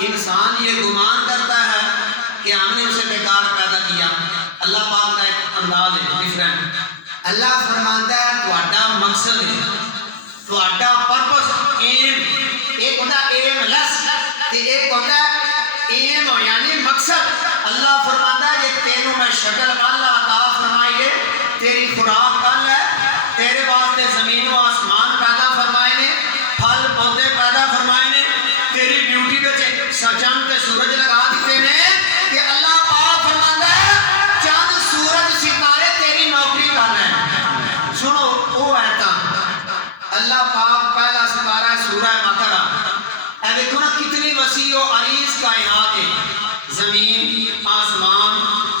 انسان یہ گمان کرتا ہے کہ ہم نے اسے بیکار پیدا کیا. اللہ پاک کا ایک انداز ہے ڈفرینٹ. اللہ فرماتا ہے تہاڈا مقصد ہے, تہاڈا پرپس, ایم. ایک ہوتا ہے ایم لیس تے ایک ہوتا ہے ایم یعنی مقصد. اللہ فرماتا ہے کہ تینوں میں شکل اللہ عطا فرمائی ہے, تیری خوراک کل ہے, تیرے واسطے زمین و آسمان پیدا فرمائے نے, پھل پودے پیدا فرمائے نے, تیری ڈیوٹی تے چند تے سورج لگا دیتے نے کہ اللہ پاک فرماتا ہے چند سورج ستارے تیری نوکری کر رہے ہیں. سنو وہ ایتا اللہ پاک پہلا ستارہ ہے سورہ بقرہ. اے دیکھو نا کتنی وسیع و عریض کائنات ہے, زمین, آسمان,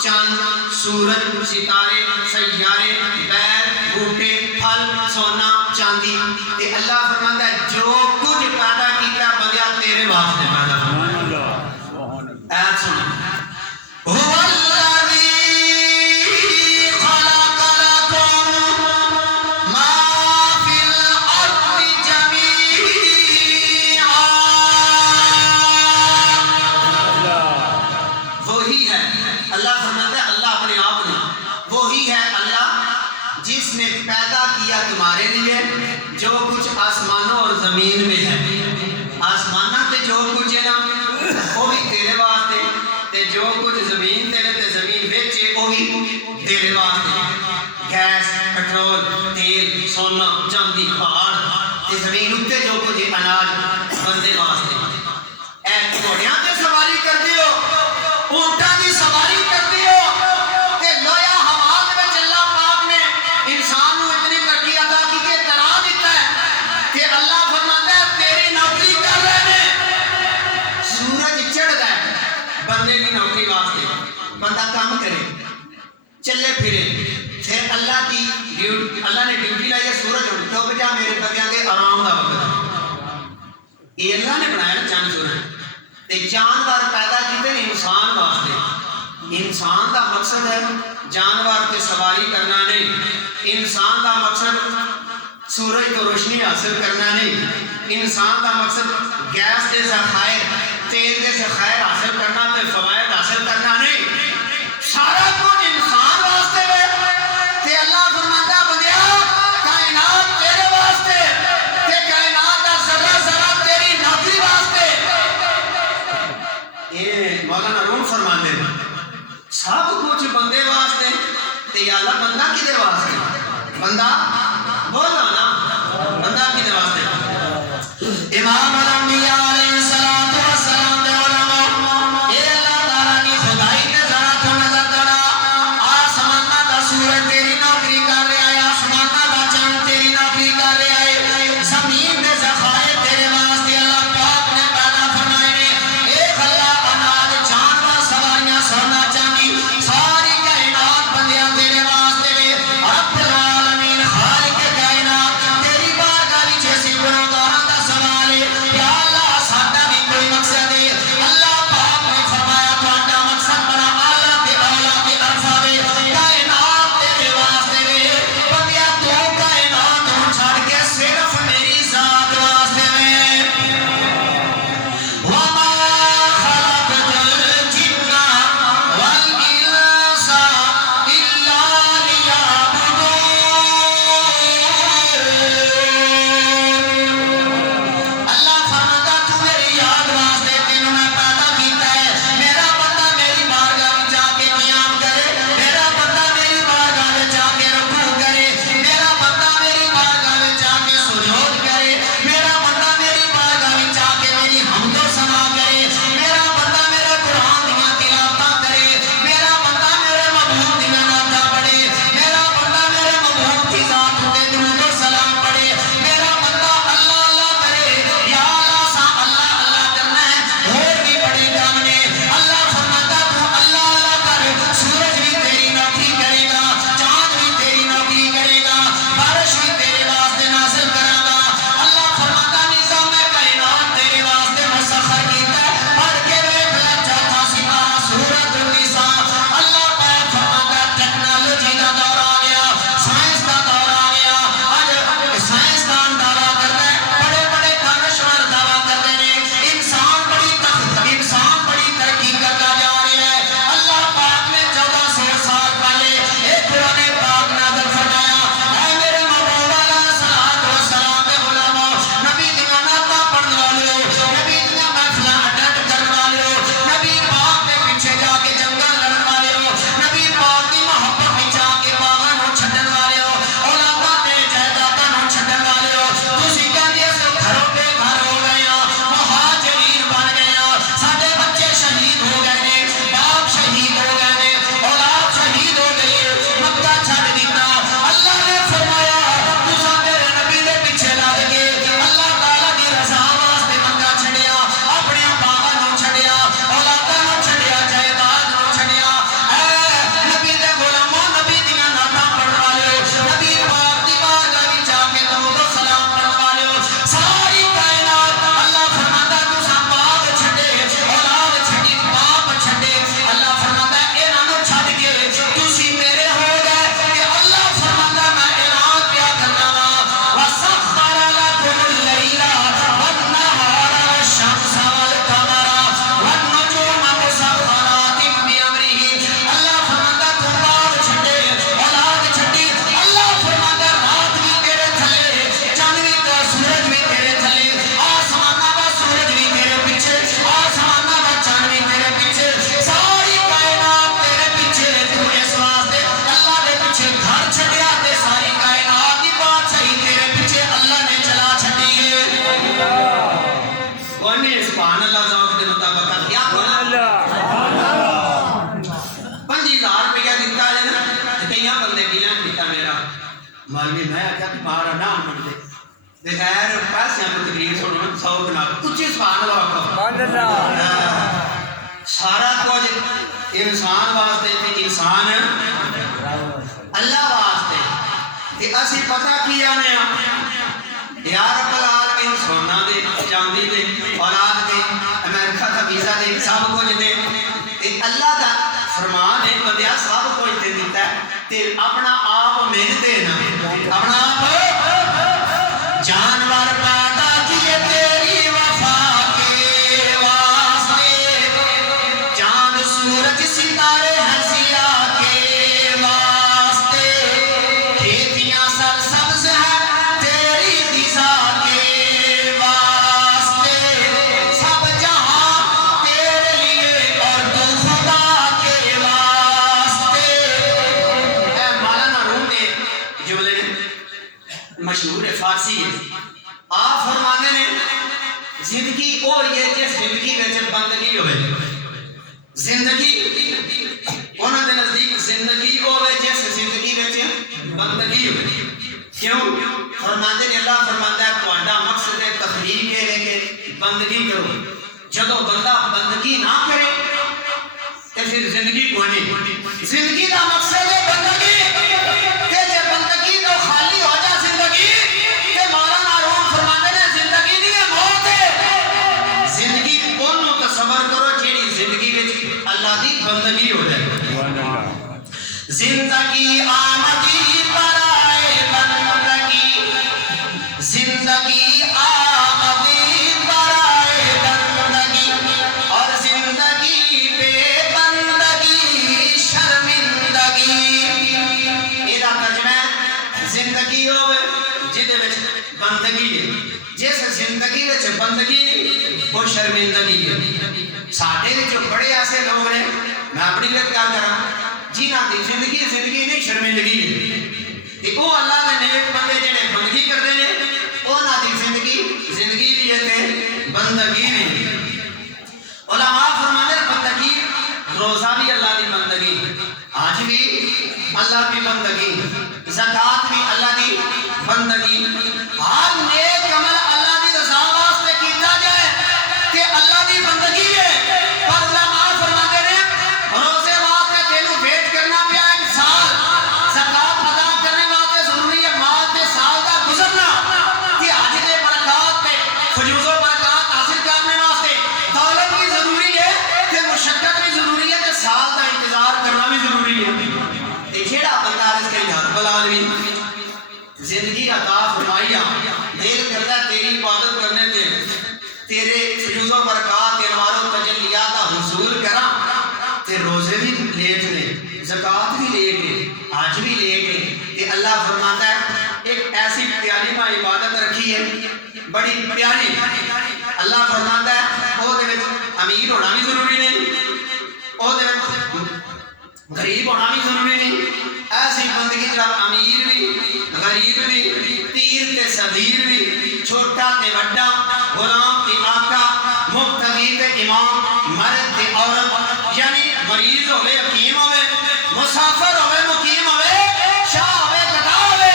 چند, سورج, ستارے, سیارے, پیر, بوٹے, پھل, سونا, چاندی. تے اللہ فرماتا ہے جو کچھ پیدا کیتا بندیا تیرے واسطے پیدا فرمایا. ایت سنو هو الذی خلق لکم ما فی الارض جمیعا. وہی ہے اللہ فرماتا ہے, اللہ اپنے آپ نے وہی ہے اللہ جس نے پیدا کیا تمہارے لیے جو کچھ آسمانوں اور زمین میں ہے. آسمانہ تے جو کچھ ہے نا وہ بھی تیرے واسطے, تے جو کچھ زمین تیرے تے زمین وچ وہ بھی تیرے واسطے. گیس, پٹرول, تیل, سونا, چاندی, پہاڑ تے زمین اتے جو کچھ اناج بندے واسطے. اے گھوڑیاں تے سواری کردے ہو, اونٹاں دی سواری کردے ہو, تے لویا ہوا دے وچ اللہ پاک نے انسان نو اتنی ترقی عطا کی کہ ترا دیتا ہے کہ اللہ فرماتا ہے تیری نوکری کر رہے ہیں. سورج چڑھتا ہے بندے کی نوکری واسطے, بندہ کام کرے چلے پھرے, پھر اللہ کی اللہ نے ڈیوٹی لائی ہے سورج ڈب جا میرے بندیاں دے آرام دا وقت ہے. یہ اللہ نے بنایا نا چند سورج, تے جانور پیدا کیتے ہیں انسان واسطے. انسان دا مقصد ہے جانور تے سواری کرنا نہیں, انسان دا مقصد سورج تو روشنی حاصل کرنا نہیں, انسان دا مقصد گیس دے ذخائر, تیل دے ذخائر حاصل کرنا تے فوائد حاصل کرنا نہیں. سارا کچھ انسان واسطے ہے. تے اللہ فرماتا ہے بندیا کائنات تیرے واسطے, تے کائنات دا ذرہ ذرہ تیری نوکری واسطے. یہ مولانا روم فرماتے ہیں سب کچھ بندے واسطے, تے یا اللہ بندہ کدے واسطے؟ بندہ بولو نا, بندہ کدے واسطے؟ امام الانبیاء علیہ الصلوۃ والسلام دے علماء اے اللہ تعالی کی خدائی تے ذات نظر کرا. آسماناں دا سورج تیری نوکری کر رہا ہے, آسماناں دا چاند تیری نوکری کر رہا ہے, زمین دے ذخائر تیرے واسطے اللہ پاک نے پیدا فرمائے نے. اے اللہ اناج, جانور, سواریاں, سونا, چاندی, ساری کائنات بندیاں تیرے واسطے نے. رب العالمین خالق کائنات تیری بارگاہ وچ اسی گناہگاراں دا سوال ہے بغیر پیسے کو تقریر سنو 100 بنا اچھی سبحان اللہ سارا کچھ انسان واسطے تے انسان اللہ واسطے تے اسی پتہ کی آنے یا رب العالمین سونا دے چاندی دے اولاد دے امریکہ کا ویزا دے سب کچھ دے تے اللہ دا فرمان ہے بندیا سب کچھ دے دیتا ہے تے اپنا آپ محنت نا اپنا آپ جانور پیدا کیے تیری وفا کے واسطے چاند سورج ستارے ہنسیا کے واسطے کھیتیاں سرسبز ہیں تیری رضا کے واسطے سب جہاں تیرے لیے اور تو خدا کے واسطے اے مولانا روم نے جملے مشہور فارسی ہے آپ فرمانے نے زندگی او یہ جس زندگی میں بندگی ہوئے زندگی انہوں نے نزدیک زندگی ہوئے جس زندگی میں بندگی ہوئے کیوں فرماتے نے اللہ فرماتا ہے تہاڈا مقصد تخلیق ہے کہ بندگی کرو جدو بندہ بندگی نہ کرے تو پھر زندگی کوئی نہیں زندگی کا مقصد ہے بندگی کہ جب بندگی تو خالی ہو جائے زندگی کہ مولانا روم فرماتے نے زندگی نہیں ہے موت ہے زندگی انہوں تصور کرو جیڑی زندگی میں اللہ دی بندگی ہو جائے زندگی آمدی برائے بندگی زندگی آمدی برائے بندگی اور زندگی بے بندگی شرمندگی یہ ترجمہ ہے زندگی ہوئے جدے وچ بندگی ہے جس زندگی وچ بندگی نہیں وہ شرمندگی ہے ساڈے وچ بڑے ایسے لوگ نے میں اپنی وقت گل کراں جنہاں دی زندگی نہیں شرمندگی ہے تے او اللہ دے نیک بندے جڑے بندگی کردے نے انہاں دی زندگی بھی ہے تے بندگی بھی علماء فرماتے ہیں بندگی روزہ بھی اللہ دی بندگی حج بھی اللہ کی بندگی زکات بھی اللہ دی بندگی ہر نیک عمل اللہ دی رضا واسطے کیتا جائے کہ اللہ دی بندگی ہے پر علماء فرماتے ہیں روزے واسطے تینوں ویٹ کرنا پیا ایک سال زکات ادا کرنے واسطے ضروری ہے مال تے سال دا گزرنا کہ حج دے برکات تے فیوض و برکات حاصل کرنے واسطے دولت بھی ضروری ہے تے مشقت بھی ضروری ہے تے سال دا انتظار کرنا بھی ضروری ہے تے جیڑا بندہ رزق رب العالمین زندگی عطا فرمائی دل کرتا تیری عبادت کرنے تے تیرے فیوض و برکات انوار و تجلیات حصول کرا تے روزے بھی لیٹ نے زکات بھی لیٹ ہے حج بھی لیٹ ہے تے اللہ فرماتا ہے ایک ایسی پیاری میں عبادت رکھی ہے بڑی پیاری اللہ فرماتا ہے او دے وچ امیر ہونا بھی ضروری نہیں او دے وچ غریب ہونا بھی ضروری نہیں ایسی بندگی جا امیر بھی غریب بھی پیر تے صغیر بھی چھوٹا تے بڑا غلام تے آقا مبتدی تے امام مرد تے عورت یعنی مریض ہوئے حکیم ہوئے مسافر ہوئے مقیم ہوئے شاہ ہوئے گدا ہوئے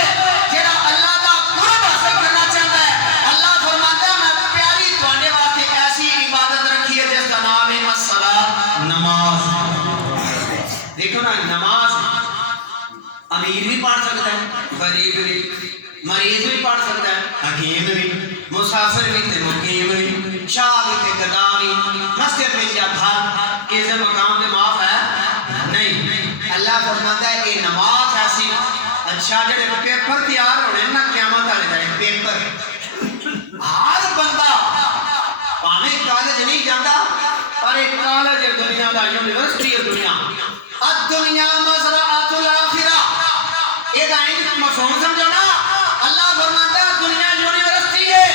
جڑا اللہ کا قرب حاصل کرنا چاہتا ہے اللہ فرماتا ہے میں پیاری تواڈے واسطے ایسی عبادت رکھی ہے جس کا نام ہے الصلاۃ نماز دیکھو نا نماز امیر بھی پڑھ سکتا ہے غریب بھی مریض بھی پڑھ سکتا ہے حکیم بھی مسافر بھی تے مقیم بھی شاہ بھی تے گدا بھی مسجد میں یا گھر کسی مقام پہ معاف ہے نہیں اللہ فرماتا ہے کہ نماز ایسی اچھا جڑے پیپر تیار ہونے نا قیامت والے جائے پیپر ہر بندہ پاویں کالج نہیں جاتا پر ایک کالج ہے دنیا دا یونیورسٹی ہے دنیا الدنیا مزرعۃ الاخرہ یہ مفہوم سمجھو نا اللہ فرماتا ہے دنیا یونیورسٹی ہے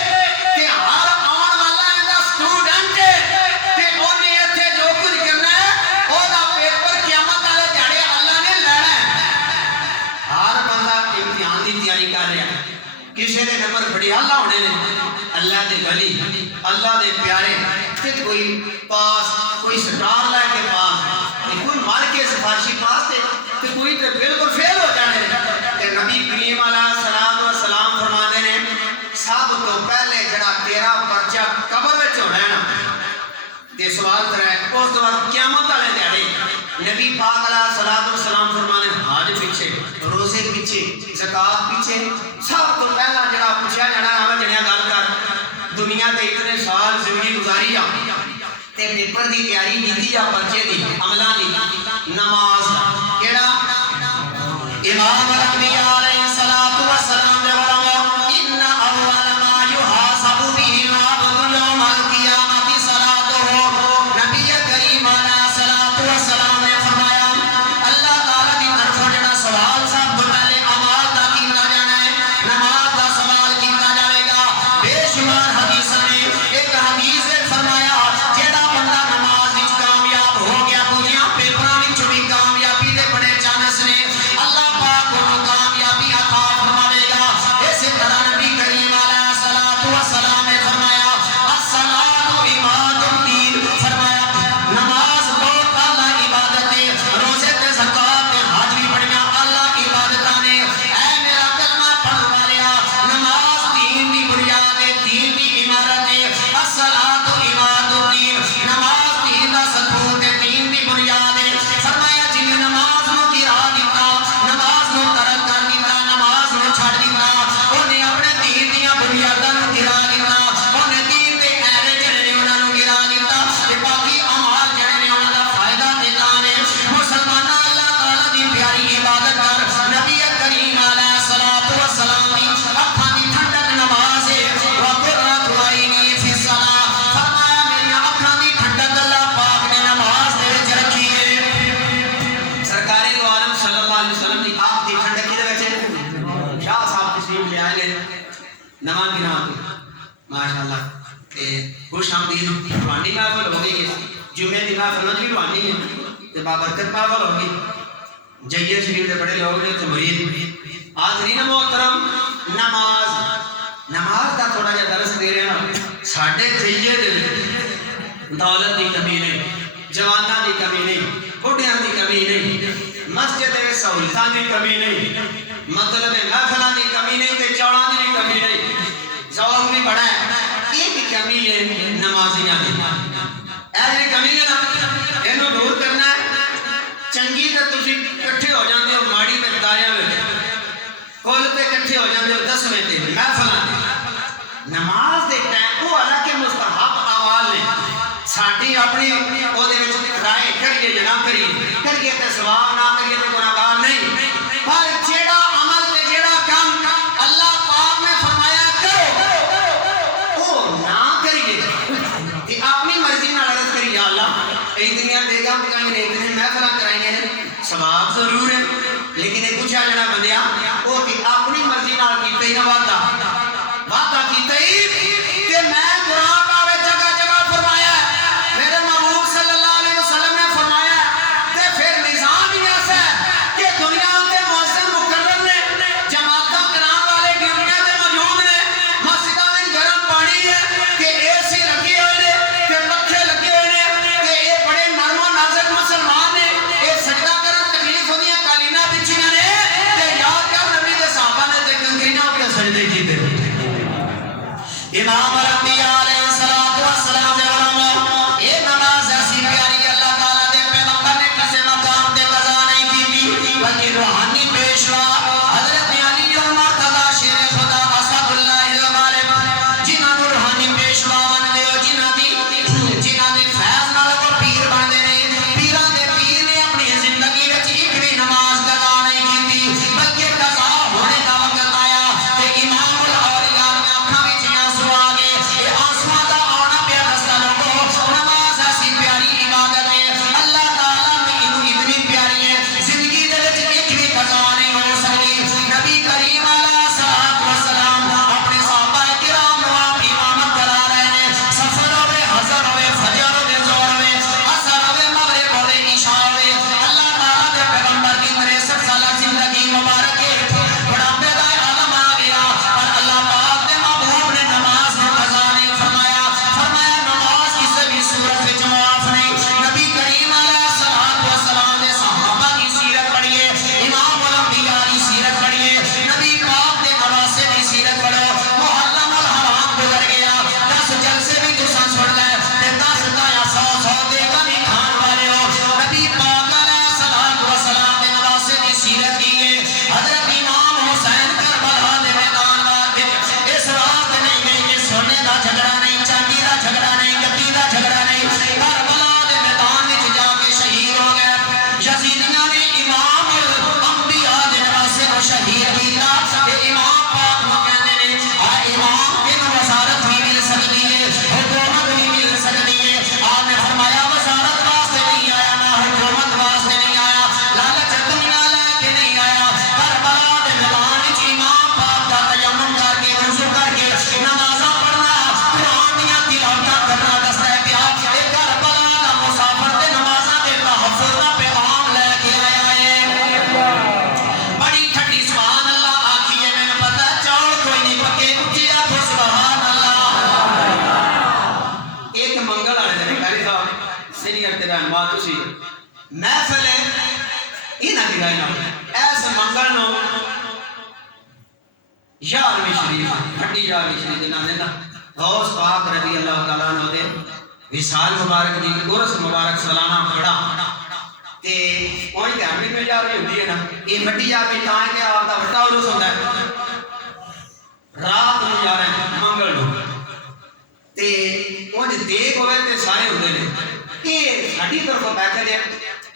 کہ ہر آن والا ہے اسٹوڈنٹ ہے کہ انہیں ایتھے جو کچھ کرنا ہے او دا پیپر قیامت والے دیہڑے اللہ نے لینا ہے ہر بندہ امتحان دی تیاری کر رہا ہے کسی نے نمبر بڑی اللہ ہونے نے اللہ دے ولی اللہ دے پیارے تے کوئی پاس کوئی سٹار لے کے پاس کوئی مار کے سفارشی پاس تے کوئی تے بالکل فیل ہو جانے تے نبی کریم علیہ السلام فرماتے ہیں سب تے سوال کرا ہے اس تو بعد قیامت والے دیہڑے نبی پاک علیہ الصلوۃ والسلام فرمانے حج پیچھے روزے پیچھے زکات پیچھے سب تو پہلا جڑا پوچھا جانا ہے جڑا گل کر دنیا تے اتنے سال زندگی گزاری آ تے پیپر دی تیاری کیتی آ پرچے دی عملاں دی نماز کیڑا امام الانبیاء علیہ الصلوۃ والسلام دے فرمایا ان اول ما یحاسب به العبد یوم القیامت صلاۃ نبی کریم علیہ الصلوۃ والسلام نے فرمایا اللہ تعالی دی طرفوں جڑا سوال سب تو پہلے اعمال دا کیتا جانا ہے نماز دا سوال کیتا جائے گا بے شمار حدیث نے ایک حدیث نے فرمایا جڑا بندہ نماز وچ کامیاب ہو گیا دوجیاں پیپراں وچ بھی کامیابی دے بڑے چانس نے اللہ پاک کو کامیابی عطا فرمائے گا اسی طرح نبی کریم علیہ الصلوۃ والسلام نے فرمایا الصلاۃ عماد الدین فرمایا نماز بہت اعلی عبادت ہے روزے تے زکات تے حج بھی بڑیاں اعلی عبادتاں نے اے میرا کلمہ پڑھن والیا نماز دین دی بنیاد ہے دین دی عمارت ہے الصلاۃ عماد الدین نماز دین دا ستون تے دین دی بنیاد ہے فرمایا جن نماز نو گرا دیتا نماز نو ترک کر دیتا نماز نو چھڑ دیتا اونے اپنے دین دیاں بنیاداں نو گرا دیتا اونے دین دے ایرے جڑے نے انہاں نو گرا دیتا تے باقی اعمال جڑے نے انہاں دا فائدہ دیتا نے مسلماناں اللہ تعالی دی پیاری عبادت کر نبی کریم علیہ الصلوۃ والسلام دی اکھاں دی ٹھنڈک نماز ہے وقرۃ عینی فی الصلاۃ فرمایا میری اکھاں دی ٹھنڈک اللہ پاک نے نماز دے وچ رکھی ہے سرکار دو عالم صلی اللہ علیہ وسلم دی آپ دی ٹھنڈک کدے وچ ہے شاہ صاحب تشریف لے آئے نے نواں گراں ماشاءاللہ تے خوش آمدید روحانی محفل ہو گئی ہے جمعے دی محفل بھی روحانی ہے تے بابرکت محفل ہو گئی جیے شریف دے بڑے لوگ نے تے مرید حاضرین محترم نماز دا تھوڑا جہا درس دے رہے ہیں ساڈے جیے دے دولت دی کمی نہیں جواناں دی کمی نہیں بڈھیاں دی کمی نہیں مسجد دے سہولتاں دی کمی نہیں مطلب محفلاں دی کمی نہیں تے چوڑاں دی کمی نہیں ذوق بھی بڑا ہے ایک کمی ہے نمازیاں دی ایسی کمی ہے نا اینو دور کرنا ہے چنگی تے تسی اکٹھے ہو جاندے ہو ماڑی تے داریاں وچ کل تے اکٹھے ہو جاندے ہو 10ویں تے محفلاں نماز دے ٹائم او حالانکہ مستحب اعمال نے ساڈی اپنی او دے وچ رائے کریے یا نہ کریے تے ثواب نہ کریے تے گناہگار نہیں پر جیڑا عمل تے جیڑا کام اللہ پاک نے فرمایا کرو او نہ کریے تے اپنی مرضی نال عرض کری یا اللہ اتنی بیگم پکائیں نے اتنے محفلاں کرائیں نے ثواب ضرور ہے لیکن یہ پوچھا جڑا بندیا او تے اپنی مرضی نال کیتے ہی نہ وعدہ کیتے ہی کہ میں قرآن پاوے جگہ جگہ فرمایا ہے میرے محبوب صلی اللہ علیہ وسلم نے فرمایا ہے تے پھر نظام ہی ایسا ہے کہ دنیا تے مؤذن مقرر نے جماعتاں کران والے ڈیوٹیاں تے موجود نے مسجداں وچ گرم پانی ہے کہ اے سی لگے ہوئے نے کہ پنکھے لگے ہوئے نے کہ اے بڑے نرم و نازک مسلمان نے اے سجدہ کرن تکلیف ہوندیاں قالیناں بچھیاں نے تے یاد کر نبی دے صحابہ نے تے کنکریاں تے سجدے کیتے سینئر تے رہنما تسی محفل انہاں دی رائے نال ایس منگل نو 11ویں شریف کھٹی 11ویں شریف دے نال نا غوث پاک رضی اللہ تعالیٰ عنہ دے وصال مبارک دی عرس مبارک سالانہ پڑھا تے اوہی تے ہمیں میں 11ویں ہوندی ہے نا یہ کھٹی 11ویں تاں کہ آپ دا بڑا عرس ہوندا ہے رات نو جا رہے ہیں منگل نو تے اونج دیکھ ہوئے تے سارے ہوندے نے یہ ساڈی طرف بیٹھے جے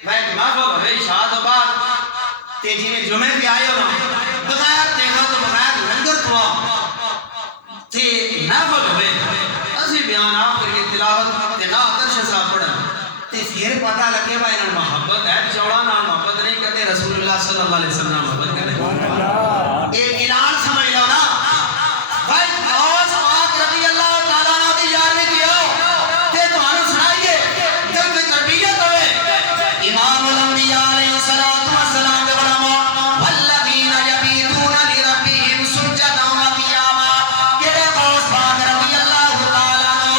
میں محفل ہوئے عشاء تو بعد تے جویں جمعے تے آئے ہو نا بغیر دیکھا تو بغیر لنگر تو تے محفل ہوئے اسی بیان آپ کر کے تلاوت تے نعت ارشد صاحب پڑھن تے پھر پتہ لگے بھائی انہاں محبت ہے چوڑا نال محبت نہیں کرتے رسول اللہ صلی اللہ علیہ وسلم محبت کرے یہ اعلان سمجھ لو نا بھائی غوث پاک رضی اللہ تعالیٰ عنہ دی یاری دیو تے تمہارو سنائیے جب کوئی تربیت ہوئے امام الانبیاء علیہ الصلوۃ والسلام دے علماء والذین یبیتون لربہم سجدا وقیاما کہڑے غوث پاک رضی اللہ تعالیٰ عنہ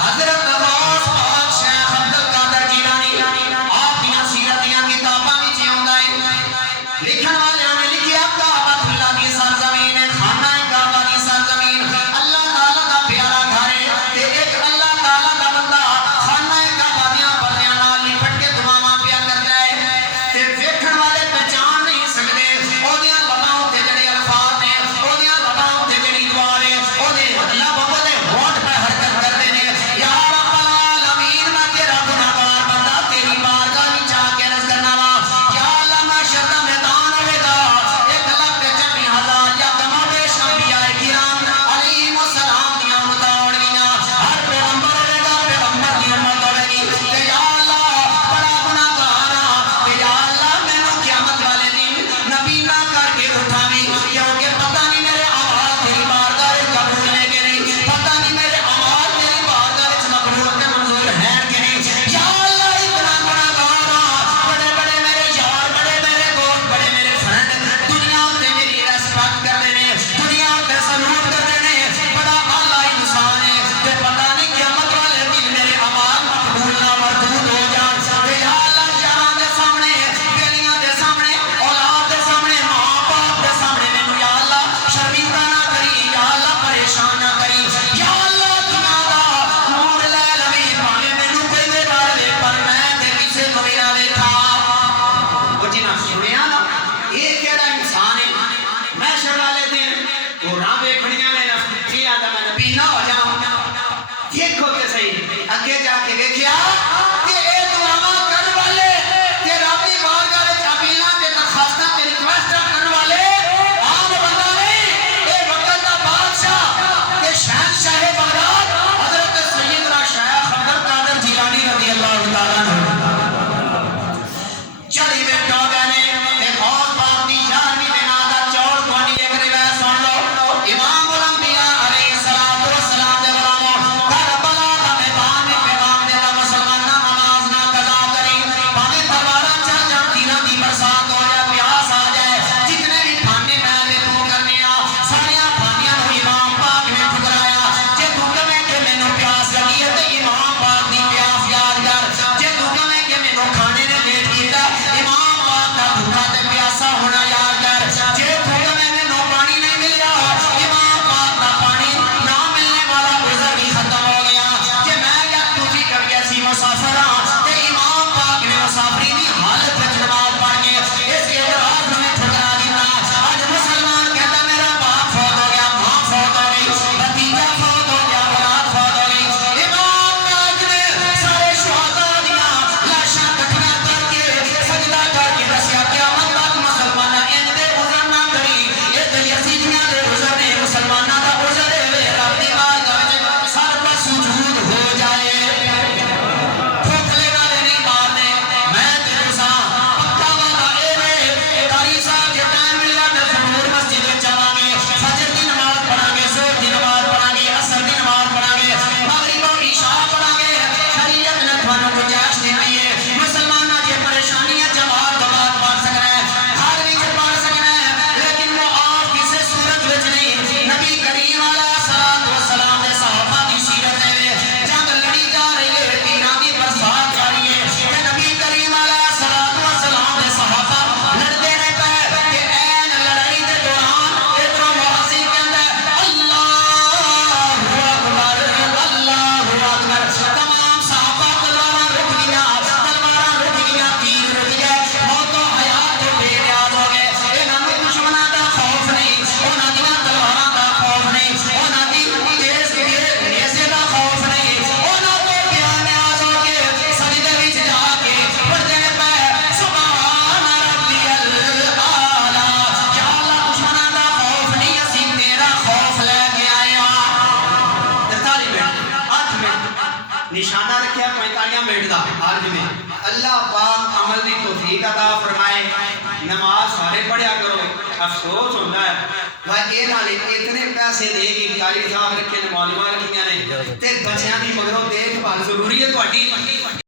حضرت غوث پاک شیخ عبد القادر جیلانی آپ دیاں سیرت دیاں کتاباں وچ آوندا ہے لکھن والیاں نے لکھیا کعبۃ اللہ دی سرزمین خانہ کعبہ دی سرزمین اللہ تعالیٰ دا پیارا گھر ہے تے ایک اللہ تعالیٰ دا بندہ خانہ کعبہ دیاں پردیاں نال لپٹ کے دعاواں پیا کردا ہے تے ویکھن والے پہچان نہیں سکدے او دیاں لباں تے جڑے الفاظ نے او دیاں لباں تے جڑی دعا ہے او دے اللہ بابا دے ہونٹ پہ حرکت کردے نے یا رب العالمین میں تیرا گناہگار بندہ تیری بارگاہ وچ آ کے عرض کرنا وا یا اللہ محشر دا میدان ہوے گا 1,26,000 یا کم و بیش انبیاء کرام علیہم السلام دیاں امتاں ہون گیاں ہر پیغمبر ہوے گا پیغمبر دی امت ہوے گی تے یا اللہ بڑا گناہگار ہاں تے یا اللہ مینوں قیامت والے دن نبی نہ کر کے اٹھاویں کیونکہ پتہ نہیں میرے اعمال تیری بارگاہ وچ قبول ہے کہ نہیں پتہ نہیں میرے اعمال تیری بارگاہ وچ مقبول تے منظور ہیں کہ نہیں یا اللہ اتنا گناہگار ہاں بڑے بڑے میرے یار بڑے میرے دوست بڑے میرے فرینڈ دنیا تے میری ریسپیکٹ کردے نے دنیا تے سلوٹ کردے نے بڑا اعلیٰ انسان ہے تے پتہ نہیں قیامت والے دن میرے اعمال مقبول نہ مردود ہو جان تے یا اللہ یاراں دے سامنے بیلیاں دے سامنے اولاد دے سامنے ماں باپ دے سامنے مینوں یا اللہ شرمندہ نہ کری یا اللہ پریشان نہ کری یا اللہ دنیا دا نور لے لوی بھاویں مینوں کوئی وے ڈر لے پر میں تے کسے نوں وی نہ ویکھا وہ جنہاں سنیا نا یہ کیڑا انسان ہے محشر والے دن وہ راہ ویکھنیاں نے نا یہ آندا میں نبی نہ ہو جاؤں دیکھو کہ صحیح اگے جا کے ویکھیا کہ اے دعاواں کرن والے تے رب دی بارگاہ وچ اپیلاں تے درخواستاں تے ریکویسٹاں کرن والے عام بندہ نہیں اے وقت دا بادشاہ تے شہنشاہ بغداد حضرت سیدنا شیخ عبد القادر جیلانی رضی اللہ تعالیٰ عنہ چلی بیٹھو گنے تے غوث پاک دی 11ویں دن دا چوڑ تھوڑی ایک روایت سن لو امام الانبیاء علیہ الصلوۃ والسلام دے غلاموں کربلا دا میدان میں پیغام دیتا مسلماناں نماز نہ قضا کری بھاویں تلواراں چل جان تیراں دی برسات ہو جائے پیاس آ جائے جتنے بھی پھانے میں تو کرنے آ ساریاں پھانیاں نوں امام پاک نے ٹھکرایا جے تو کہے کہ مینوں پیاس لگی ہے تے امام پاک دی پیاس یاد کر جے تو کہے کہ مینوں کھانے نے لیٹ کیتا امام پاک دا بھوکا تے پیاسا ہونا یاد کر جے تو کہے مینوں پانی نہیں ملیا امام پاک دا پانی نہ ملنے والا عذر بھی ختم ہو گیا جے میں یا تجھی کبھی ایسی مسافر ہاں تے امام پاک نے مسافری دی حالت وچ نماز پڑھ کے اس اعتراض میں ٹھکرا دیتا اج مسلمان کہتا میرا باپ فوت ہو گیا ماں فوت ہو گئی بھتیجا فوت ہو گیا اولاد فوت ہو گئی امام پاک نے سارے شہداء دیاں لاشاں کٹھیاں کر کے سجدہ کر کے دسیا قیامت تک مسلماناں ان دے عذر نہ کری یہ تے یزیدیاں دے عذر نے مسلماناں دا عذر ہے رب دی بارگاہ وچ سر پر سجود ہو جائے عرض میں اللہ پاک عمل کی توفیق عطا فرمائے نماز سارے پڑھیا کرو افسوس ہوتا ہے بھائی اتنے پیسے دے کے قاری صاحب رکھے نے معلومات رکھیاں نے تے بچیاں دی مگروں دیکھ بھال ضروری ہے تہاڈی